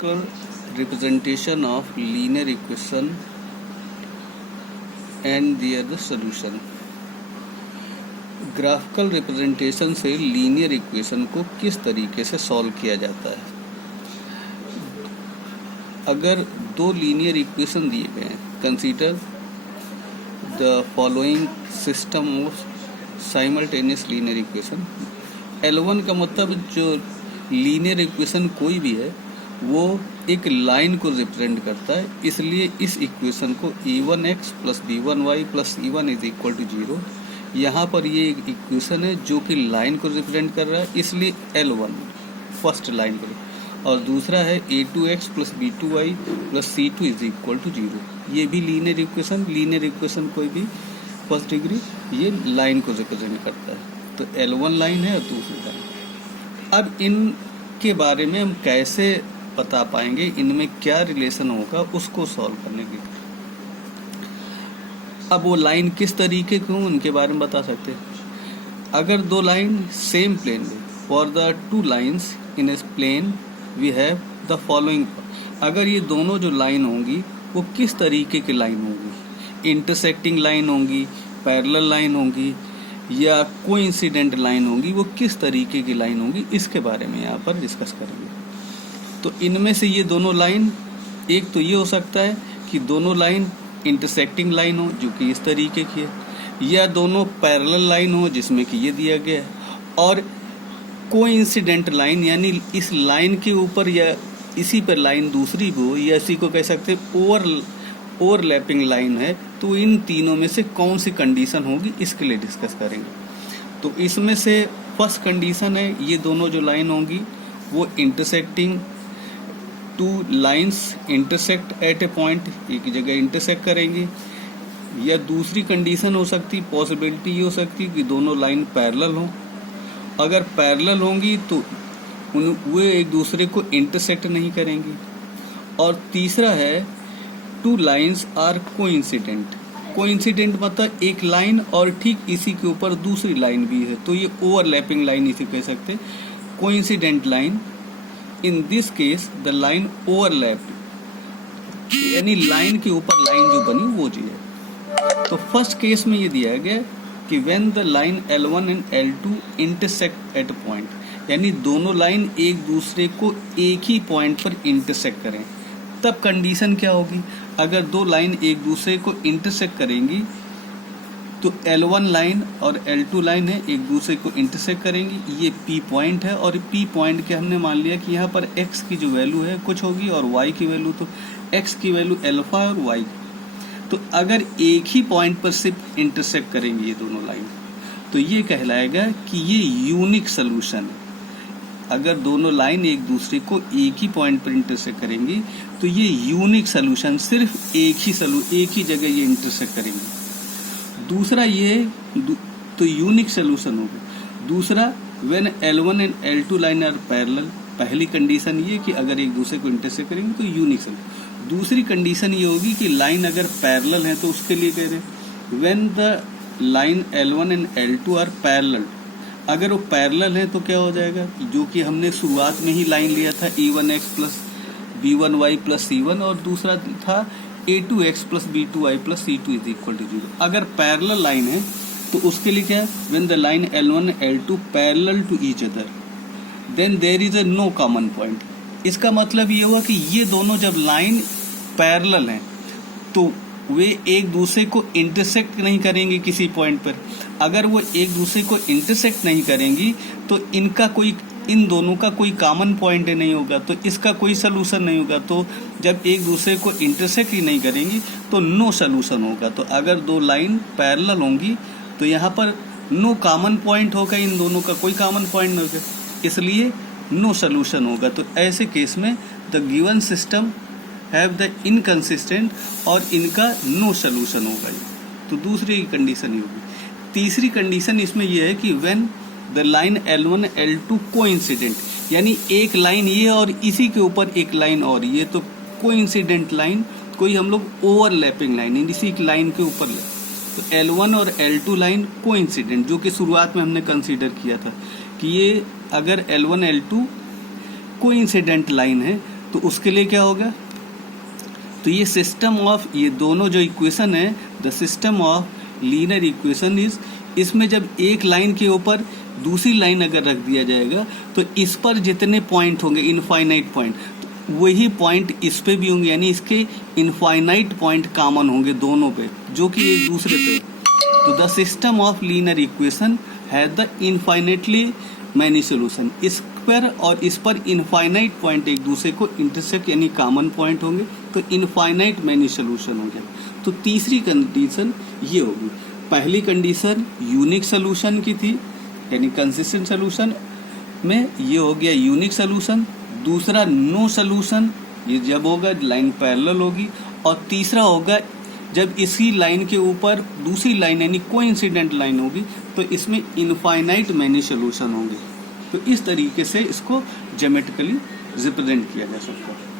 representation of linear equation and their solution। Graphical representation से linear equation को किस तरीके से सॉल्व किया जाता है। अगर दो लीनियर इक्वेशन दिए गए हैं, consider the following system of simultaneous linear equation. L1 का मतलब जो लीनियर इक्वेशन कोई भी है वो एक लाइन को रिप्रेजेंट करता है, इसलिए इस इक्वेशन को e1x plus b1y plus c1 is equal to 0। यहाँ पर ये एक इक्वेशन है जो कि लाइन को रिप्रेजेंट कर रहा है, इसलिए L1 फर्स्ट लाइन पर, और दूसरा है a2x plus b2y plus c2 is equal to 0। ये भी लीनियर इक्वेशन कोई भी फर्स्ट डिग्री ये लाइन को रिप्रेजेंट करता है। तो L1 लाइन है और दूसरी लाइन। अब इनके बारे में हम कैसे बता पाएंगे, इनमें क्या रिलेशन होगा उसको सॉल्व करने के लिए। अब वो लाइन किस तरीके के हों उनके बारे में बता सकते हैं। अगर दो लाइन सेम प्लेन में, for the two lines in a plane we have the following. अगर ये दोनों जो लाइन होंगी वो किस तरीके की लाइन होंगी, इंटरसेक्टिंग लाइन होंगी, पैरेलल लाइन होंगी या कोइंसिडेंट लाइन होंगी, वो किस तरीके की लाइन होंगी, इसके बारे में यहाँ पर डिस्कस करेंगे। तो इनमें से ये दोनों लाइन, एक तो ये हो सकता है कि दोनों लाइन इंटरसेक्टिंग लाइन हो जो कि इस तरीके की है, या दोनों पैरेलल लाइन हो जिसमें कि ये दिया गया है, और कोइंसिडेंट लाइन यानी इस लाइन के ऊपर या इसी पर लाइन दूसरी हो, या इसी को कह सकते हैं ओवरलैपिंग लाइन है। तो इन तीनों में से कौन सी कंडीशन होगी इसके लिए डिस्कस करेंगे। तो इसमें से फर्स्ट कंडीशन है ये दोनों जो लाइन होंगी वो intersecting, two lines intersect at A point, एक जगह इंटरसेक्ट करेंगी। या दूसरी कंडीशन हो सकती, पॉसिबिलिटी ये हो सकती कि दोनों लाइन पैरेलल हों। अगर पैरेलल होंगी तो वे एक दूसरे को इंटरसेक्ट नहीं करेंगी। और तीसरा है two lines are coincident. Coincident मतलब एक लाइन और ठीक इसी के ऊपर दूसरी लाइन भी है, तो ये ओवरलैपिंग लाइन इसे कह सकते हैं, coincident line. In this case the line overlapped, यानी लाइन के ऊपर लाइन जो बनी वो जी है। तो फर्स्ट केस में ये दिया गया कि when the line L1 and L2 intersect at a point, यानी दोनों लाइन एक दूसरे को एक ही पॉइंट पर इंटरसेक्ट करें, तब कंडीशन क्या होगी। अगर दो लाइन एक दूसरे को इंटरसेक्ट करेंगी तो L1 लाइन और L2 लाइन है एक दूसरे को इंटरसेक्ट करेंगी, ये P पॉइंट है, और P पॉइंट के हमने मान लिया कि यहाँ पर x की जो वैल्यू है कुछ होगी और y की वैल्यू, तो x की वैल्यू अल्फा और y। तो अगर एक ही पॉइंट पर सिर्फ इंटरसेक्ट करेंगे ये दोनों लाइन, तो ये कहलाएगा कि ये यूनिक सोल्यूशन है। अगर दोनों लाइन एक दूसरे को एक ही पॉइंट पर इंटरसेक्ट करेंगी तो ये यूनिक सोल्यूशन, सिर्फ एक ही जगह ये इंटरसेक्ट करेंगे। दूसरा ये तो यूनिक सोल्यूशन होगा। दूसरा when L1 and L2 line are parallel, पहली कंडीशन ये कि अगर एक दूसरे को इंटरसेक्ट करेंगे तो यूनिक सोल्यूशन। दूसरी कंडीशन ये होगी कि लाइन अगर पैरेलल है तो उसके लिए कह रहे हैं when the line L1 and L2 are parallel. अगर वो पैरेलल है तो क्या हो जाएगा, जो कि हमने शुरुआत में ही लाइन लिया था e1x plus b1y plus c1, और दूसरा था a2x plus b2y plus c2 is equal to 0। अगर पैरेलल लाइन है तो उसके लिए क्या है, when the line L1 L2 parallel to each other then there is a no common point. इसका मतलब ये हुआ कि ये दोनों जब लाइन पैरेलल हैं तो वे एक दूसरे को इंटरसेक्ट नहीं करेंगे किसी पॉइंट पर। अगर वो एक दूसरे को इंटरसेक्ट नहीं करेंगी तो इन दोनों का कोई कॉमन पॉइंट नहीं होगा, तो इसका कोई सलूशन नहीं होगा। तो जब एक दूसरे को इंटरसेक्ट ही नहीं करेंगी तो नो सलूशन होगा। तो अगर दो लाइन पैरेलल होंगी तो यहाँ पर नो कॉमन पॉइंट होगा, इन दोनों का कोई कॉमन पॉइंट नहीं होगा, इसलिए नो सलूशन होगा। तो ऐसे केस में the given system have the inconsistent, और इनका नो सलूशन होगा। तो दूसरी कंडीशन ही होगी। तीसरी कंडीशन इसमें यह है कि when the line L1 L2 coincident, यानी एक लाइन ये और इसी के ऊपर एक लाइन और ये, तो कोइंसिडेंट लाइन कोई हम लोग ओवरलैपिंग लाइन इसी लाइन के ऊपर ले, तो L1 और L2 लाइन कोइंसिडेंट, जो कि शुरुआत में हमने कंसीडर किया था कि ये अगर L1 L2 कोइंसिडेंट लाइन है तो उसके लिए क्या होगा, तो ये सिस्टम ऑफ, ये दोनों जो इक्वेशन है, the system of linear equation is, इसमें जब एक लाइन के ऊपर दूसरी लाइन अगर रख दिया जाएगा तो इस पर जितने पॉइंट होंगे इनफाइनाइट पॉइंट, तो वही पॉइंट इस पे भी होंगे, यानी इसके इनफाइनाइट पॉइंट कॉमन होंगे दोनों पे, जो कि एक दूसरे पे। तो the system of linear equation has the infinitely many solution, इस पर और इस पर इनफाइनाइट पॉइंट एक दूसरे को इंटरसेक्ट यानी कॉमन पॉइंट होंगे, तो इनफाइनाइट मैनी सोल्यूशन होंगे। तो तीसरी कंडीशन ये होगी। पहली कंडीशन यूनिक सोल्यूशन की थी, यानी कंसिस्टेंट सोल्यूशन में ये हो गया यूनिक सोल्यूशन। दूसरा नो सोल्यूशन, ये जब होगा लाइन पैरेलल होगी। और तीसरा होगा जब इसी लाइन के ऊपर दूसरी लाइन यानी कोइंसिडेंट लाइन होगी, तो इसमें इनफाइनाइट मैनी सोल्यूशन होंगे। तो इस तरीके से इसको ज्योमेट्रिकली रिप्रेजेंट किया जा सकता है।